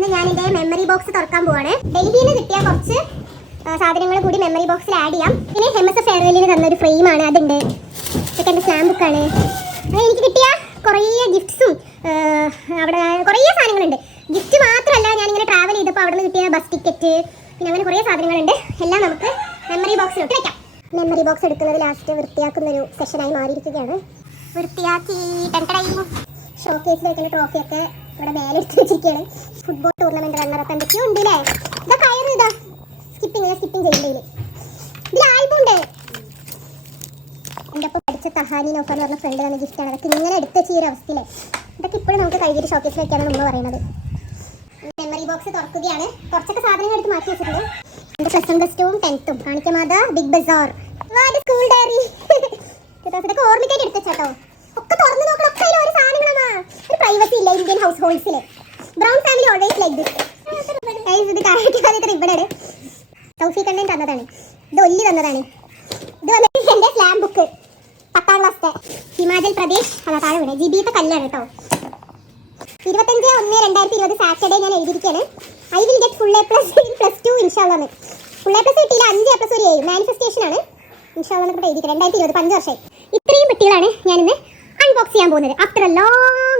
ഇന്ന് ഞാൻ എൻ്റെ മെമ്മറി ബോക്സ് തുറക്കാൻ പോവാണ്. ഡൽഹിയിൽ നിന്ന് കിട്ടിയ കുറച്ച് സാധനങ്ങൾ കൂടി മെമ്മറി ബോക്സിൽ ആഡ് ചെയ്യാം. പിന്നെ MSF ഫെയർവെല്ലിന് തന്നൊരു ഫ്രെയിമാണ്, അതുണ്ട്. ഇതൊക്കെ എൻ്റെ സ്റ്റാമ്പ് ബുക്കാണ്. അങ്ങനെ എനിക്ക് കിട്ടിയ കുറേ ഗിഫ്റ്റ്സും അവിടെ കുറേ സാധനങ്ങളുണ്ട്. ഗിഫ്റ്റ് മാത്രമല്ല, ഞാനിങ്ങനെ ട്രാവൽ ചെയ്തപ്പോൾ അവിടെ നിന്ന് കിട്ടിയ ബസ് ടിക്കറ്റ്, പിന്നെ അങ്ങനെ കുറേ സാധനങ്ങളുണ്ട്. എല്ലാം നമുക്ക് മെമ്മറി ബോക്സിലോട്ട് വയ്ക്കാം. മെമ്മറി ബോക്സ് എടുക്കുന്നത് ലാസ്റ്റ് വൃത്തിയാക്കുന്നൊരു സെഷനായി മാറിയിരിക്കുകയാണ്. വൃത്തിയാക്കി ഷോക്കേസിൽ വെക്കുന്ന ട്രോഫിയൊക്കെ ഇവിടെ മേലെ എടുത്ത് വെച്ചിരിക്കുകയാണ്. ഫുട്ബോൾ ടൂർണമെന്റ് റണ്ണറൊക്കെ എന്തൊക്കെയോ ഉണ്ട് അല്ലേ. ഇതാ കയറ്, ഇതാ സ്കിപ്പിങ് ചെയ്യേണ്ടതിൽ. ഇതിൽ ആൽബം ഉണ്ട്. എൻ്റെ ഒപ്പം പഠിച്ച തഹാനി നോഫ എന്ന് പറഞ്ഞ ഫ്രണ്ട് തന്നെ ഗിഫ്റ്റാണ്. അതൊക്കെ ഇങ്ങനെ എടുത്ത് വെച്ച് ഈ ഒരു അവസ്ഥയിൽ ഇതൊക്കെ ഇപ്പോഴും നമുക്ക് കഴുകിയിട്ട് ഷോക്കേസിൽ വെക്കാനാണ് ഉമ്മ പറയുന്നത്. മെമ്മറി ബോക്സ് തുറക്കുകയാണ്. കുറച്ചൊക്കെ സാധനങ്ങൾ എടുത്ത് മാറ്റി വെച്ചിട്ടുണ്ട്. എൻ്റെ +1 +2 10th കാണിക്കമാത ബിഗ് ബസാർ സ്കൂൾ ഡയറി ഇതൊക്കെ ഓർമ്മിക്കായിട്ട് എടുത്ത് വെച്ചാട്ടോ. ഒക്കെ തുറന്ന് നോക്കണം. ഒക്കെ അതിൽ ഒരു സാധനങ്ങളാ. ഒരു പ്രൈവസി ഇല്ല ഇന്ത്യൻ ഹൗസ് ഹോൾഡ്സിൽ. Brown family always like this. ഇത് കാണിക്കാതെ റിബണാണ്. തൗഫീഖ് തന്നതാണ്. ഇത് ഒല്ലി തന്നതാണ്. ഇത് വന്നിട്ട് എൻ്റെ സ്ലാം ബുക്ക് 10ാം ക്ലാസ്സിലെ ഹിമാചൽ പ്രദേശ്. അതാ താഴെ വീണേ ജിബിത്തെ കല്ലാണ് കേട്ടോ. 25/1/2020 സാറ്റർഡേ ഞാൻ എഴുതിയിരിക്കുകയാണ്. I will get full A+ in +2 ഇൻഷാല്ലാന്ന്. ഫുൾ A+ കിട്ടിയില്ല, 5 A+ ഒരു A. മാനിഫെസ്റ്റേഷൻ ആണ് ഇൻഷാല്ലാന്ന്. ഇവിടെ എഴുതിയിരിക്കുന്നത് 2020 5 വർഷമായി. ഇത്രയും പെട്ടികളാണ് ഞാനിന്ന് അൺബോക്സ് ചെയ്യാൻ പോകുന്നത്. After A long